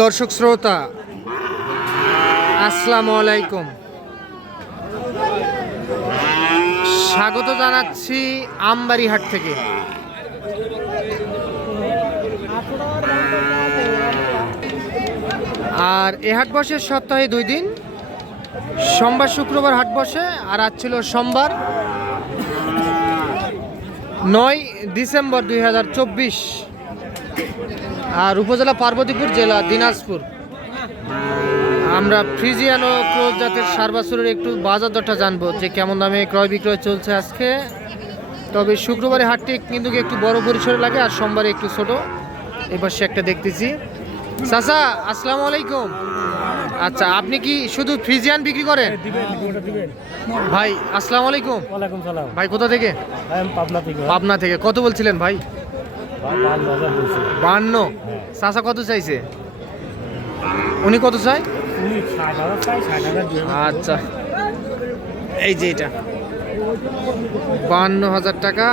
দর্শক শ্রোতা, আসসালামু আলাইকুম। স্বাগত জানাচ্ছি আমবাড়িহাট থেকে। আর এ হাট বসে সপ্তাহে দুই দিন। সোমবার, শুক্রবার হাট বসে, আর আজ ছিল সোমবার, নয় ডিসেম্বর দুই হাজার চব্বিশ। আর উপজেলা পার্বতীপুর জেলা দিনাজপুর। আমরা ফ্রিজিয়ান ও ক্রোজ জাতের সার বাছুরের একটু বাজার দরটা জানব যে কেমন দামে ক্রয় বিক্রয় চলছে আজকে। তবে শুক্রবারে হাটটি কিন্তু একটু বড় পরিসরে লাগে আর সোমবারে একটু ছোট। এবার সে একটা দেখতেছি। চাচা আসসালামু আলাইকুম। আচ্ছা আপনি কি শুধু ফ্রিজিয়ান বিক্রি করেন? ভাই আসসালামু আলাইকুম। ভাই কোথা থেকে। পাবনা থেকে। কত বলছিলেন ভাই ভাই পাঁচ হাজার বলছি বান্ন। চাচা কত চাইছে? উনি কত চাই আচ্ছা। এই যে এটা। বান্ন হাজার টাকা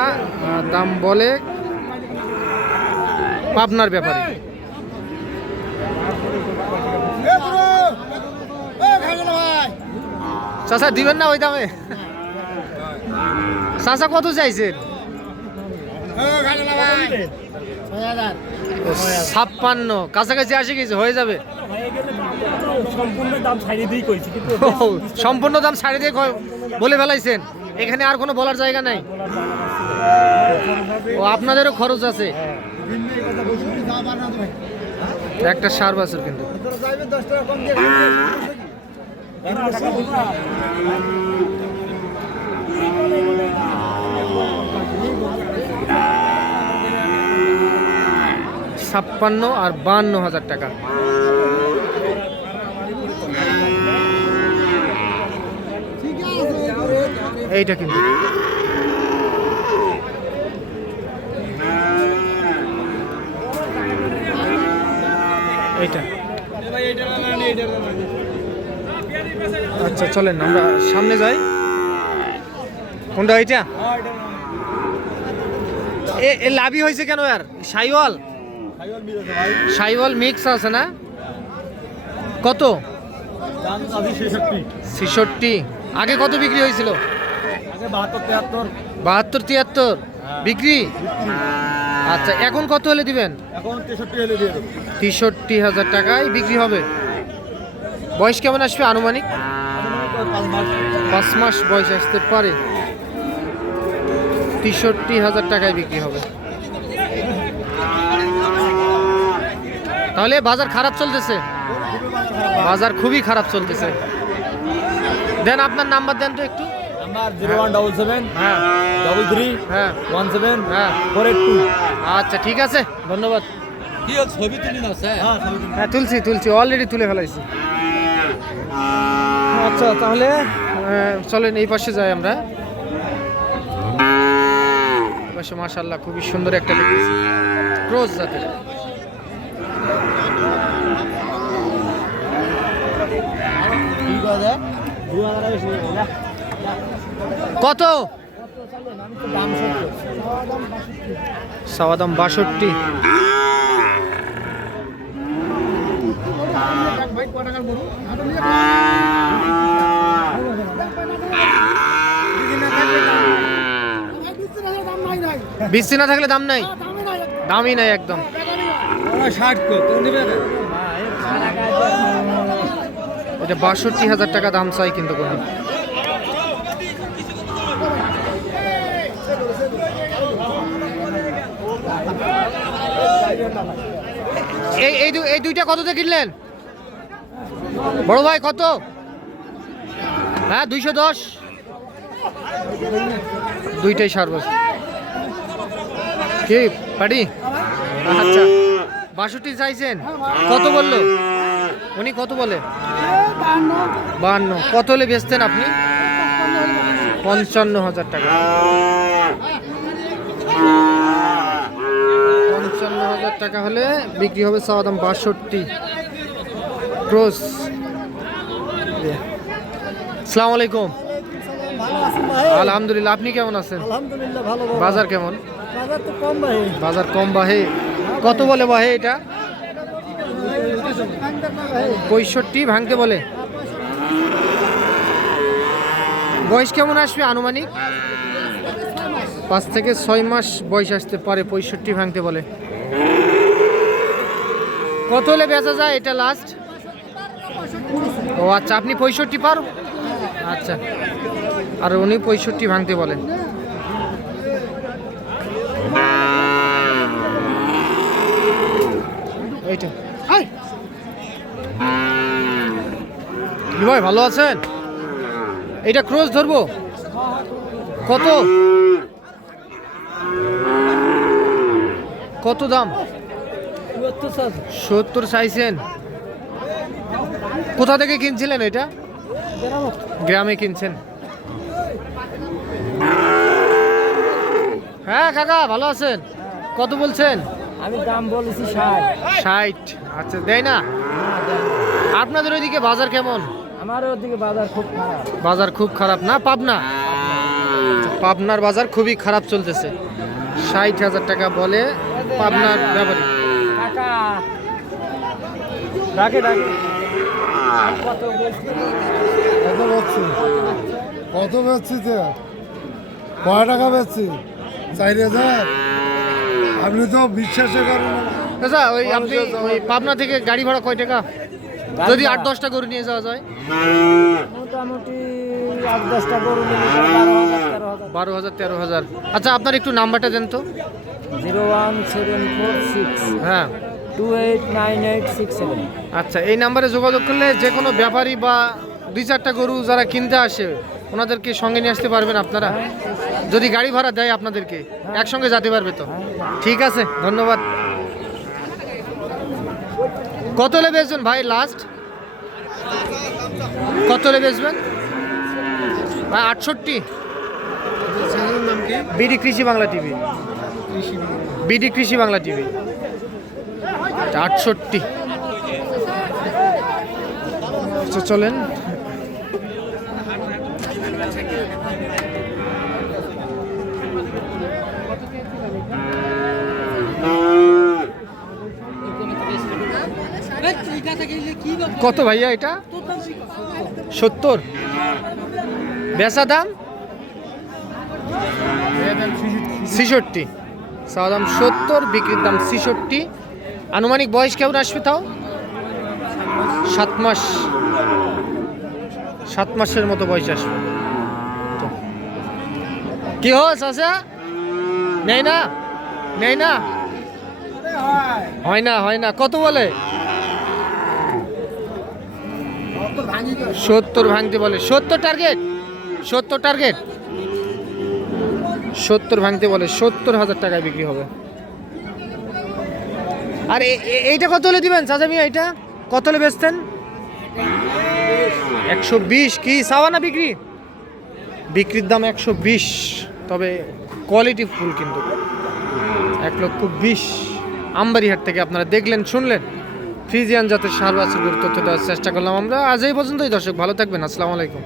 দাম বলে পাবনার ব্যাপারে। চাচা, দিবেন না ওই দামে? চাচা কত চাইছেন ছাপ্পান্ন, কাছাকাছি আসে গেছে, হয়ে যাবে সম্পূর্ণ দাম ছাড়িয়ে দিয়ে সম্পূর্ণ দাম দিয়ে বলে ফেলাইছেন এখানে আর কোনো বলার জায়গা নাই। ও, আপনাদেরও খরচ আছে। একটা সার বাছুর কিন্তু ছাপ্পান্ন আর বান্ন হাজার টাকা। এইটা কিন্তু। এইটা। আচ্ছা চলেন, আমরা সামনে যাই। কোনটা এইটা? এ লাভি হয়েছে কেন আর? সাইওয়াল? সাইওয়াল মিক্স আছে না? কত? ছেষট্টি। আগে কত বিক্রি হয়েছিল? বাহাত্তর, তিয়াত্তর। বিক্রি? আচ্ছা এখন কত হলে দিবেন? তেষট্টি হাজার টাকায় বিক্রি হবে। বয়স কেমন আসবে আনুমানিক? পাঁচ মাস বয়স আসতে পারে। তেষট্টি হাজার টাকায় বিক্রি হবে। তাহলে বাজার খারাপ চলতেছে। বাজার খুবই খারাপ চলতেছে। দেন আপনার নাম্বার দেন তো একটু। Number zero one double seven হ্যাঁ। ডবল থ্রি হ্যাঁ। ওয়ান সেভেন হ্যাঁ। Four eight two. আচ্ছা ঠিক আছে। ধন্যবাদ। কি ছবি তুলি না স্যার। হ্যাঁ হ্যাঁ তুলছি তুলছি। অলরেডি তুলে ফেলাইছি। আচ্ছা তাহলে চলেন এই পাশে যাই আমরা। পাশে মাশাল্লাহ খুবই সুন্দর একটা ক্রোজ জাতের ঠিক আছে দু হাজার টাকা শুরু করো কত আমি তো দাম সত্তর সাওয়া দাম বাষট্টি বৃষ্টি না থাকলে দাম নাই দামই নাই একদম ষাট এটা বাষট্টি হাজার টাকা দাম চাই কিন্তু কোনো। এই এই দুইটা কততে কিনলেন? বড় ভাই, কত? হ্যাঁ দুইশো দশ। দুইটাই সার বছর কি পাটি আচ্ছা বাষট্টি চাইছেন। কত বলল? উনি কত বলে? বাহান্ন কত হলে বেচতেন আপনি? পঞ্চান্ন হাজার টাকা। পঞ্চান্ন হাজার টাকা হলে বিক্রি হবে চাওয়া দাম বাষট্টি। ক্রোস সালাম আলাইকুম। আলহামদুলিল্লাহ আপনি কেমন আছেন? আলহামদুলিল্লাহ ভালো। বাজার কেমন? বাজার তো কম ভাই। বাজার কম বাহে কত বলে বাহে এটা? পঁয়ষট্টি, ভাঙতে বলে। বয়স কেমন আসবে আনুমানিক? পাঁচ থেকে ছয় মাস বয়স আসতে পারে, পঁয়ষট্টি ভাঙতে বলে। কত হলে বেচা যায় এটা লাস্ট ও আচ্ছা আপনি পঁয়ষট্টি পার? আচ্ছা আর উনি পঁয়ষট্টি ভাঙতে বলেন এইটা। ভাই ভালো আছেন? এটা ক্রোজ ধরবো? কত? কত দাম? সত্তর চাইছেন। কোথা থেকে কিনছিলেন এটা? গ্রামে কিনছেন। হ্যাঁ কাকা ভালো আছেন? কত বলছেন? আমি দাম বলেছি ষাট। ষাট। আচ্ছা দেয় না? আপনাদের ওইদিকে বাজার কেমন? আমার ওদিকে বাজার খুব খারাপ। বাজার খুব খারাপ না? পাবনা? পাবনার বাজার খুবই খারাপ চলতেছে। ষাট হাজার টাকা বলে পাবনার ব্যাপারে। ডাকে ডাকে কত বেচছি কত বেচছি তো? কয় টাকা বেচছি চার হাজার? আপনি তো বিশ্বাসই করেন না আচ্ছা ওই আপনি ওই পাবনা থেকে গাড়ি ভাড়া কয় টাকা? যদি আট দশটা গরু নিয়ে যাওয়া যায়? মোটামুটি আট দশটা গরু বারো হাজার তেরো হাজার। বারো হাজার তেরো হাজার। আচ্ছা আপনার একটু নাম্বারটা দেন তো। Zero one seven four six হ্যাঁ। Two eight nine eight six seven. আচ্ছা এই নাম্বারে যোগাযোগ করলে যে কোনো ব্যাপারী বা দুই চারটা গরু যারা কিনতে আসে ওনাদেরকে সঙ্গে নিয়ে আসতে পারবেন আপনারা। যদি গাড়ি ভাড়া দেয় আপনাদেরকে একসঙ্গে যেতে পারবে তো। ঠিক আছে ধন্যবাদ। কত হলে বেচবেন ভাই লাস্ট কত হলে বেচবেন? ভাই, আটষট্টি? বিডি কৃষি বাংলা টিভি। বিডি কৃষি বাংলা টিভি। আটষট্টি। আচ্ছা চলেন। কত ভাইয়া এটা? সত্তর। বেচা দাম? ছিষট্টি। চাওয়া দাম সত্তর, বিক্রির দাম ছিষট্টি। আনুমানিক বয়স কেমন আসবে তাও? সাত মাস। সাত মাসের মতো বয়স আসবে। কি হস আচ্ছা নেই না? নেই না? হয় না হয় না। কত বলে? সত্তর ভাঙতে বলে। সত্তর টার্গেট সত্তর টার্গেট সত্তর ভাঙতে বলে, সত্তর হাজার টাকায় বিক্রি হবে। আর এইটা কত হলে দিবেন, চাচা মিয়া, এইটা? কত হলে বেচতেন? একশো বিশ। কি সাওয়ানা বিক্রি? বিক্রির দাম একশো বিশ। তবে কোয়ালিটি ফুল কিন্তু। এক লক্ষ বিশ। আমবাড়িহাট থেকে আপনারা দেখলেন, শুনলেন? ফ্রিজিয়ান জাতের সার বাছুর তথ্য দেওয়ার চেষ্টা করলাম আমরা। আজ এই পর্যন্তই দর্শক, ভালো থাকবেন, আসসালামু আলাইকুম।